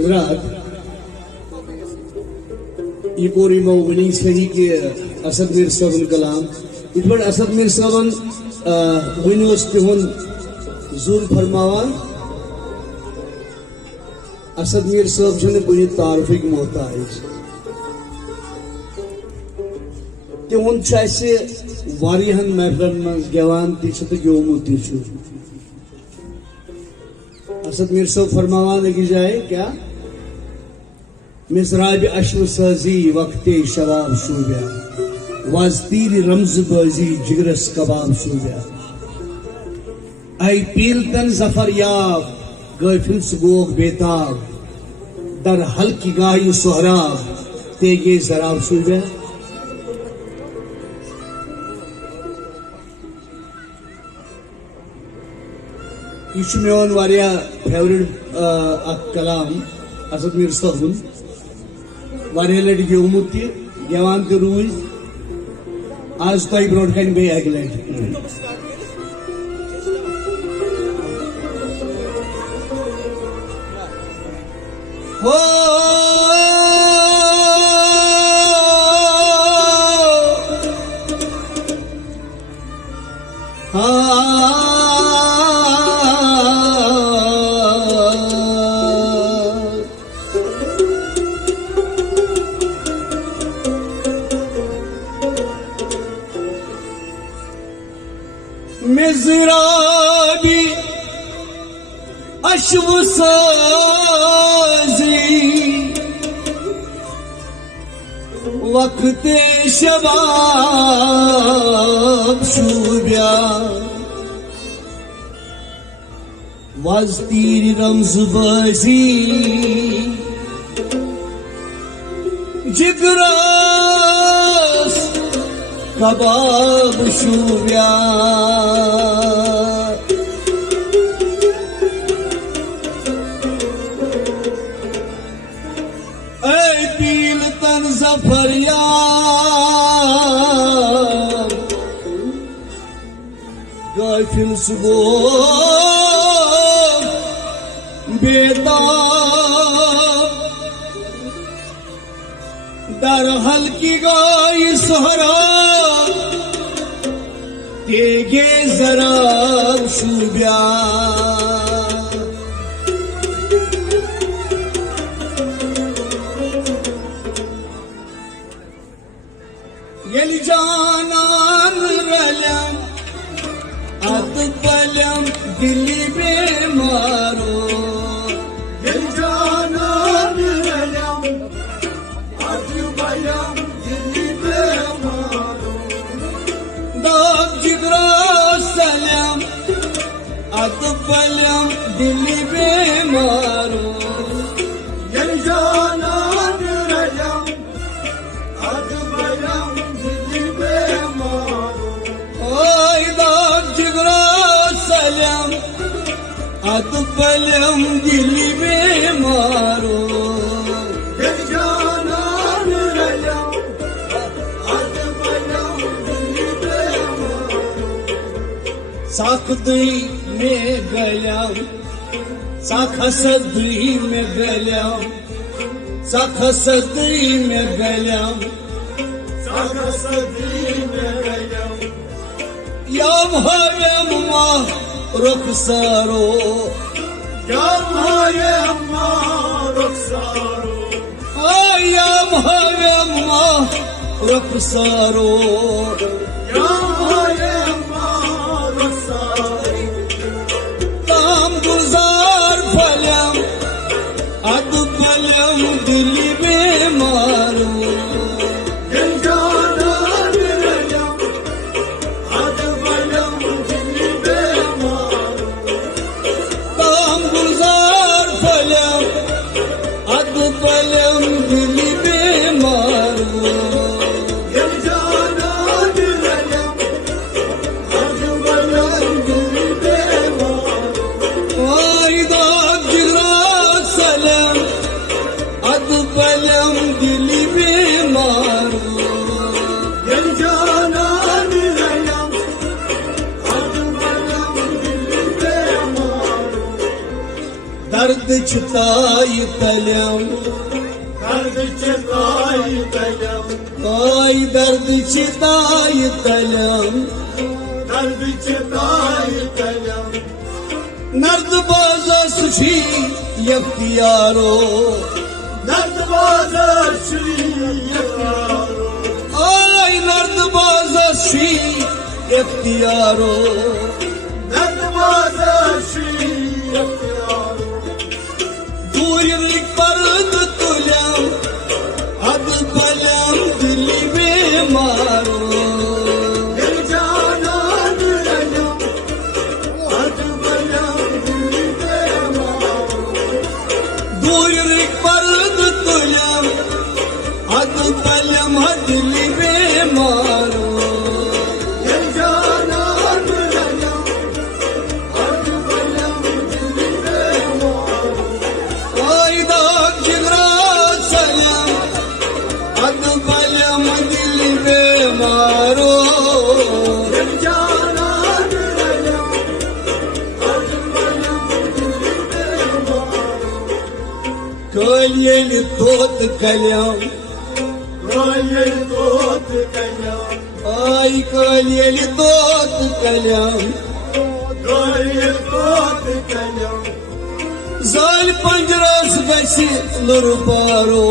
हजरात ये कोर यमो वनी सही कि असद मीर साहबन कलाम इत पे असद मीर साहबन वन तिहुन जुल फरमावान असद मीर साहब कुछ तारफिक मोहताज तिहुन वारियन महफिलन मज गेवान त्योमुत असद मीर साहब फरमावान अकिस जाए क्या मिसराब अश्व साजी वक्ते शबाब शूब्या वाज तीर रमज बाजी जिगरस कबाब शूब्या आई पील तन जफर याब गफिल सुगोग बेताब दर हल्की गाय सोहराब तेगे जराब शूब्या यह मेन वारिया फेवरेट कलाम असद मीर साहबन वारिया लट गेवमुत गेवान तो रूज आज तुम ब्रोट कन बे अक लट हो मिज़राबी अश्व साज़ी वक़्ते शबाब शूब्या वाज़ तीर रमज़ बाज़ी जिगरास कबाब शूब्या पील तन जफर याब गाफिल सुगो बेताब दर हल्की गाय सोहरा तेगे जरा शूब्या यलि जानान रलम अतबलम दिल्ली बेमारो यलि जानान रलम अतबलम दिल्ली बेमारो दाग जिगरा सलम अतबलम दिल्ली बेमारो यलि जानान रलम अतबलम अतबलम दिल में मारो जानान रलम अतबलम दिल में मारो साखदी में गलम साखसदी में गलम साखसदी में गलम साखसदी में गलम यम हयम मा रुखसारो यम हयम मा रुखसारो यम हयम मा रुखसारो यम हयम मा रुखसारो काम गुजार फलम अदबलम दिल में मारो दर्द चिताई तलम दर्द चिताई तलम आई दर्द चिताई तलम दर्द चिताई तलम नर्द बाजा सुशी यख्तियारो दर्द बाजा श्री यख्तियारो आई नर्द बाजा सुशी यख्तियारो दर्द बाजा श्री यख्तियारो दूरिक पर्द तुलम अद बलम दिल बेमारो दिल जाना दिलम अद बलम दिल बेमारो दूरिक पर्द तुलम अद बलम दिल बेमारो दिल जाना दिलम अद बलम दिल बेमारो आई दाग जिगरा सलम अद बलम दिल बेमारो दिल जाना दिलम अद बलम दिल बेमारो कलियल तोत कलम रोयल तोत कलम आई कलियल तोत कलम रोयल तोत कलम जाल पंजरस गसी लुर पारो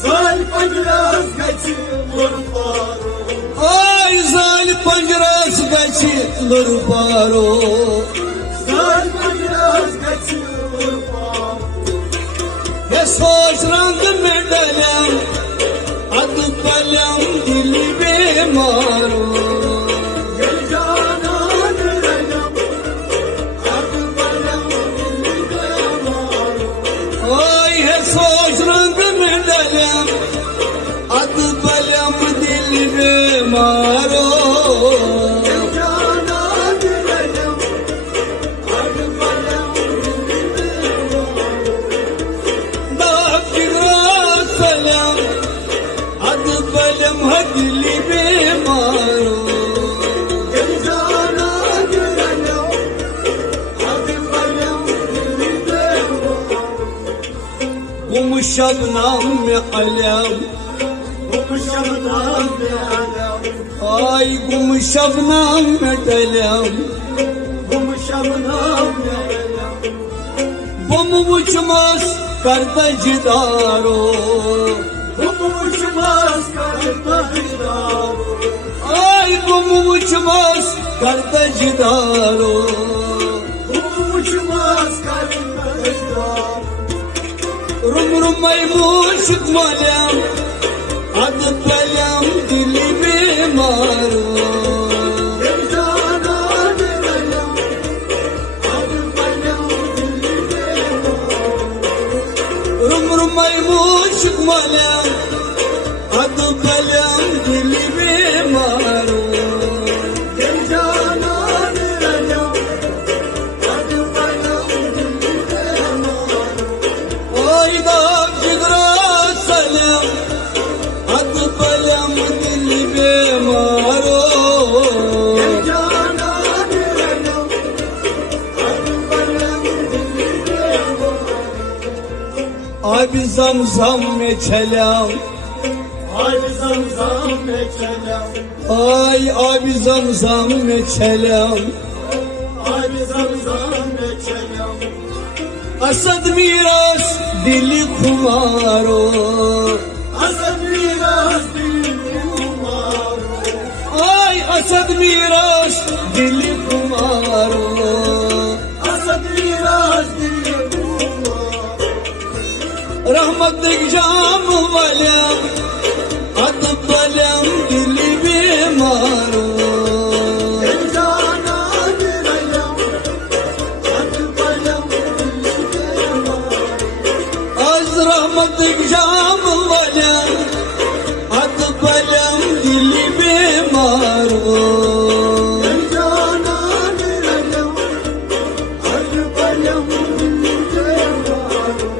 साल पंजरास गछि मुरपारो आई जाल पंजरस गसी लुर पारो साल पंजरास गछि मुरपारो ये सोच रंग में डलम अद पलम दिल बेमारो दिल जाना दिलम अद बलम दिल बेमारो आई है सोच रंग में डलम अद पलम दिल बेमारो दिल जाना दिलम अद बलम दिल बेमारो दाग जिगरा सलम अद बलम दिल बेमारो दिल जाना दिलम अद बलम दिल बेमारो गुम शबनम में अलम हुम शबनाम में आलम आई गुम शबनम में डलम हुम शबनाम में आलम बम मुचमस करता जिदारो हुम मुशमास करता हिदारो आई बम मुचमस करता जिदारो हुम मुशमास करता हिदारो रुम रुमई मुश्क मलम अद पलम दिल बेमारो दिल जाना दिलम अद बलम दिल बेमारो रुम रुमई मुश्क मलम अद पलम दिल बेमारो दिल जाना दिलम अद बलम दिल बेमारो आई दाग जिगरा सलम अद पलम दिल बेमारो दिल जाना दिलम अद बलम दिल बेमारो अब जमजम में छलम आज ज़मज़म में चलम आई अब जमजम में छलम आज ज़मज़म में चलम असद मीरास दिल खुमारो असद मीरास दिल कुमारो आई असद मीरास दिल खुमारो असद मीरास दिल कुमारो रहमत जाम वलम अद पलम दिल बेमारो दिल जाना दिलम अद बलम दिल बेमारो आज रहमत जाम वलम अद पलम दिल बेमारो दिल जाना दिलम अद बलम दिल बेमारो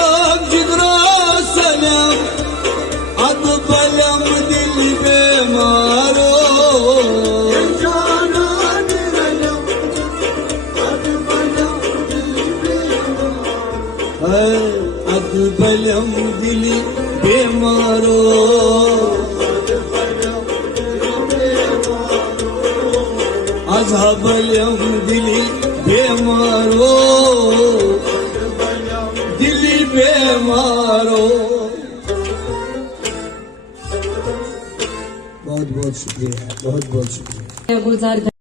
दाग जिगरा सलम अकबलम दिली बेमारो अजहबलम दिली बेमारो दिली बेमारो। बहुत बहुत शुक्रिया, बहुत बहुत शुक्रिया। गुलजार